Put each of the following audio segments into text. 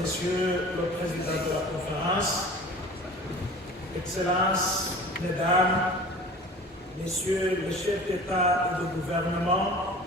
Monsieur le Président de la conférence, Excellences, Mesdames, Messieurs les chefs d'État et de gouvernement,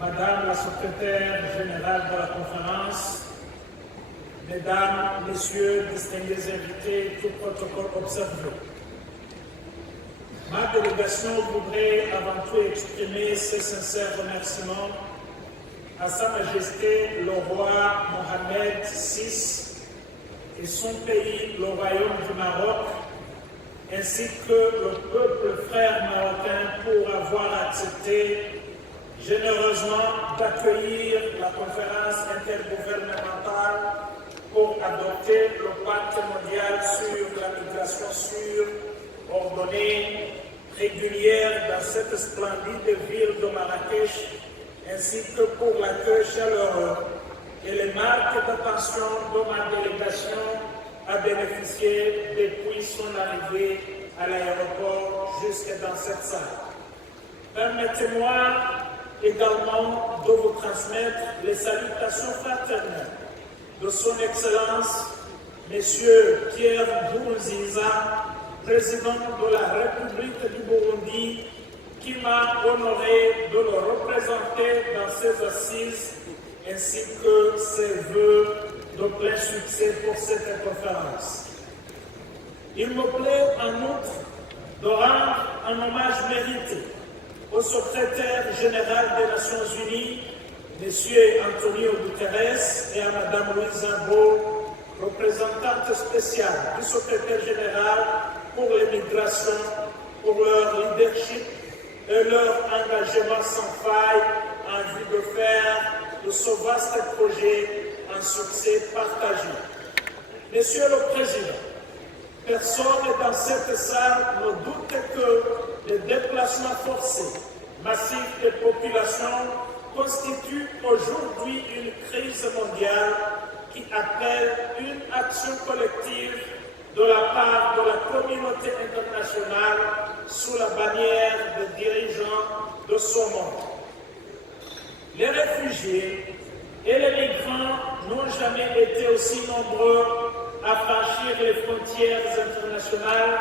Madame la Secrétaire générale de la conférence, Mesdames, Messieurs, distingués invités, tout protocole observé. Ma délégation voudrait avant tout exprimer ses sincères remerciements à Sa Majesté le roi Mohamed VI et son pays, le Royaume du Maroc, ainsi que le peuple frère marocain pour avoir accepté généreusement d'accueillir la conférence intergouvernementale pour adopter le pacte mondial sur la migration sûre, ordonnée, régulière dans cette splendide ville de Marrakech, ainsi que pour l'accueil chaleureux et les marques d'attention dont ma délégation a bénéficié depuis son arrivée à l'aéroport jusque dans cette salle. Permettez-moi également de vous transmettre les salutations fraternelles de son Excellence, M. Pierre Nkurunziza, président de la République du Burundi, qui m'a honoré de le représenter dans ces assises, ainsi que ses vœux de plein succès pour cette conférence. Il me plaît en outre de rendre un hommage mérité au secrétaire général des Nations Unies, M. Antonio Guterres, et à Mme Louise Arbo, représentante spéciale du secrétaire général pour l'immigration, pour leur leadership et leur engagement sans faille en vue de faire de ce vaste projet un succès partagé. Monsieur le Président, personne dans cette salle ne doute que les déplacements forcés massifs des populations constituent aujourd'hui une crise mondiale qui appelle une action collective de la part de la communauté internationale sous la bannière des dirigeants de ce monde. Les réfugiés et les migrants n'ont jamais été aussi nombreux à franchir les frontières internationales,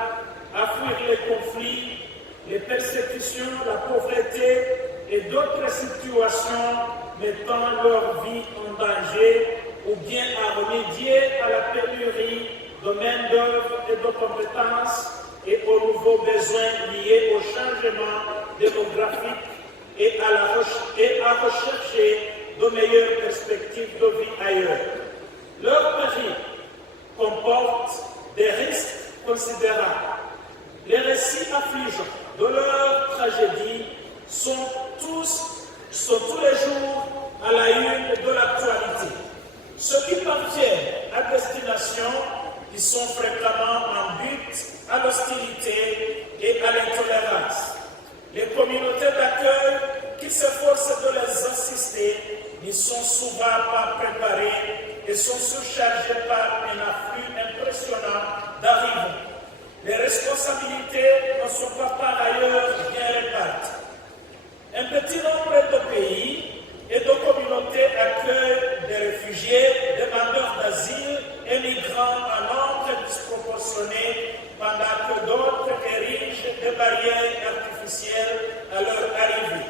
à fuir les conflits, les persécutions, la pauvreté et d'autres situations mettant leur vie en danger, ou bien à remédier à la pénurie de main-d'œuvre et de compétences et aux nouveaux besoins liés au changement démographique et à rechercher de meilleures perspectives de vie ailleurs. Leur péril comporte des risques considérables. Les récits affligeants de leur tragédie sont tous les jours à la une de l'actualité. Ceux qui parviennent à destination, ils sont fréquemment en but à l'hostilité et à l'intolérance. Les communautés d'accueil qui s'efforcent de les assister n'y sont souvent pas préparées et sont surchargées par un afflux impressionnant d'arrivants. Les responsabilités ne sont pas par ailleurs bien réparties. Un petit nombre de pays et de communautés accueillent des réfugiés, demandeurs d'asile et migrants en nombre disproportionné, pendant que d'autres érigent des barrières artificielles à leur arrivée.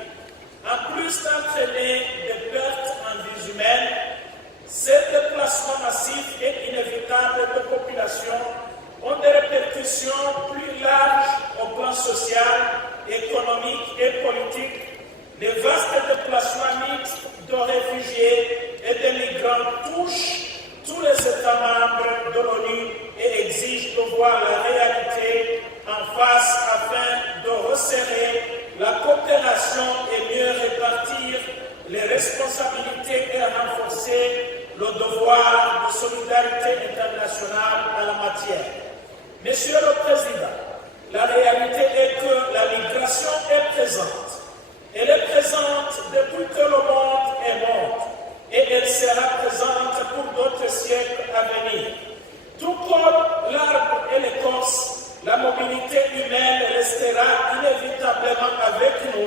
En plus d'entraîner des pertes en vies humaines, ces déplacements massifs et inévitables de population ont des répercussions plus larges au plan social, économique et politique. Les vastes déplacements mixtes de réfugiés et de migrants touchent tous les États membres de l'ONU et exigent de voir la réalité en face afin de resserrer la coopération et mieux répartir les responsabilités et renforcer le devoir de solidarité internationale en la matière. Monsieur le Président, la réalité est que la migration est présente. Elle est présente depuis que le monde est monde et elle sera présente pour d'autres siècles à venir. Tout comme l'arbre et l'écorce, la mobilité humaine restera inévitablement avec nous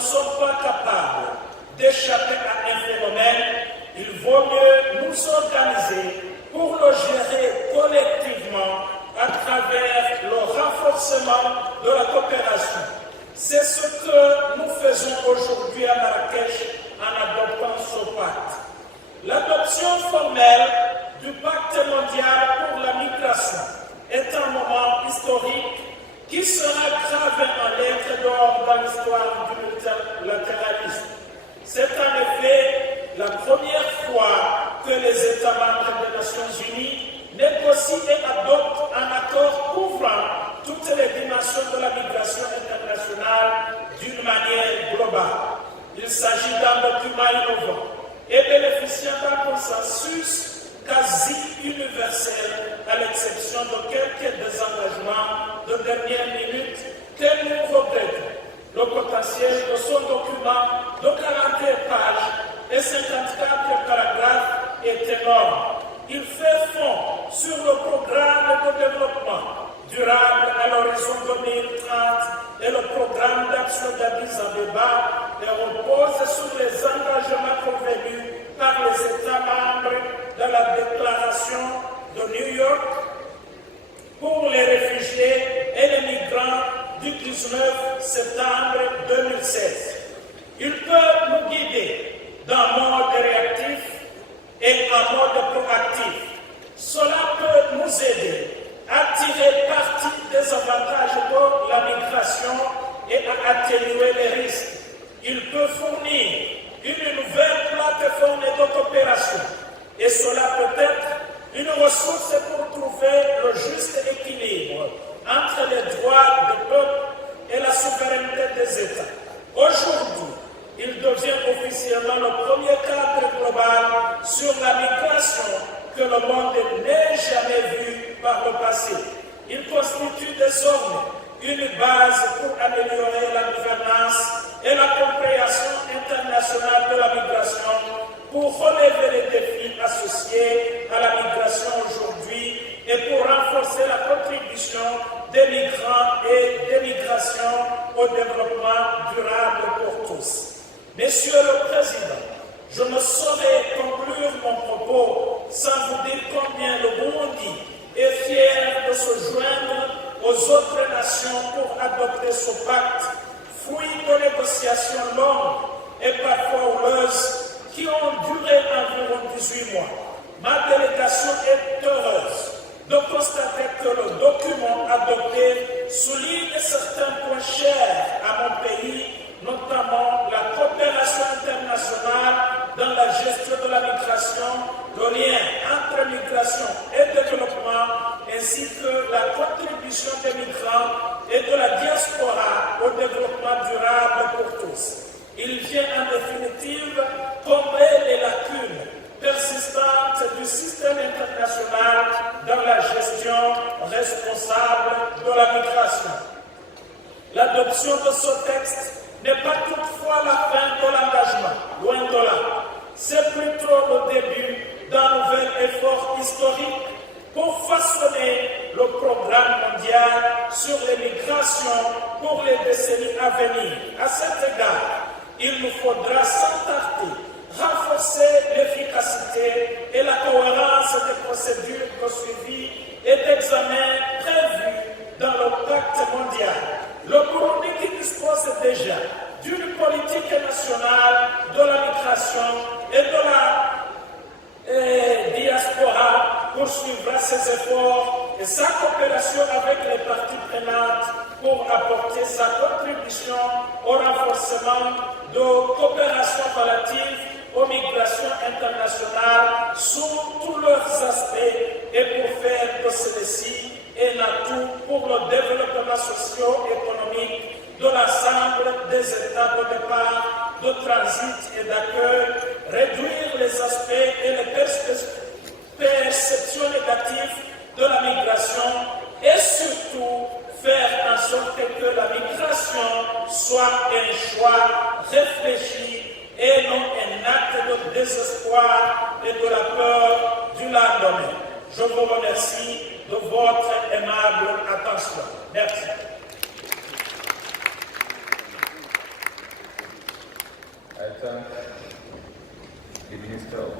ne sommes pas capables d'échapper à un phénomène, il vaut mieux nous organiser pour le gérer collectivement à travers le renforcement de la coopération. C'est ce que nous faisons aujourd'hui à Marrakech en adoptant ce pacte. L'adoption formelle du pacte mondial pour la migration est un moment historique qui sera gravé en lettres d'or dans l'histoire du multilatéralisme. C'est en effet la première fois que les États membres des Nations Unies négocient et adoptent un accord couvrant toutes les dimensions de la migration internationale d'une manière globale. Il s'agit d'un document innovant et bénéficiant d'un consensus quasi universel, à l'exception de quelques désengagements de dernière minute que nous regrettons. Le potentiel de son document de 41 pages et 54 paragraphes est énorme. Il fait fond sur le programme de développement durable à l'horizon 2030 et le programme d'action d'Addis Abeba et repose sur les engagements convenus par les États membres de la déclaration de New York pour les réfugiés et les migrants du 19 septembre 2016. Il peut nous guider d'un mode réactif et un mode proactif. Cela peut nous aider à tirer parti des avantages de la migration et à atténuer les risques. Il peut fournir une nouvelle plateforme de coopération et cela peut être une ressource pour trouver le juste équilibre entre les droits des peuples et la souveraineté des États. Aujourd'hui, il devient officiellement le premier cadre global sur la migration que le monde n'ait jamais vu par le passé. Il constitue désormais une base pour améliorer la gouvernance et la compréhension internationale de la migration, pour relever les défis associés à la migration aujourd'hui et pour renforcer la contribution des migrants et des migrations au développement durable pour tous. Monsieur le Président, je ne saurais conclure mon propos sans vous dire combien le Burundi est fier de se joindre aux autres nations pour adopter ce pacte, fruit de négociations longues et parfois houleuses qui ont duré environ 18 mois. Ma délégation est heureuse de constater que le document adopté souligne certains points chers à mon pays, notamment la coopération internationale dans la gestion de la migration, le lien entre migration et développement, ainsi que la contribution des migrants et de la diaspora au développement durable pour tous. Il vient en définitive combler les lacunes persistantes du système international dans la gestion responsable de la migration. L'adoption de ce texte n'est pas toutefois la fin de l'engagement, loin de là. C'est plutôt le début d'un nouvel effort historique pour façonner le programme mondial sur les migrations pour les décennies à venir. À cet égard, il nous faudra sans tarder renforcer l'efficacité et la cohérence des procédures de suivi et d'examen prévues dans le pacte mondial. Le Burundi, qui dispose déjà d'une politique nationale de la migration et de la diaspora, poursuivra ses efforts et sa coopération avec les parties prenantes pour apporter sa contribution au renforcement de coopération relative aux migrations internationales sous tous leurs aspects et pour faire de celles-ci un atout pour le développement socio-économique de l'ensemble des États de départ, de transit et d'accueil, réduire les aspects et les perceptions négatives de la migration et surtout faire en sorte que la migration soit un choix réfléchi et non un acte de désespoir et de la peur du lendemain. Je vous remercie de votre aimable attention. Merci. I thank the Minister of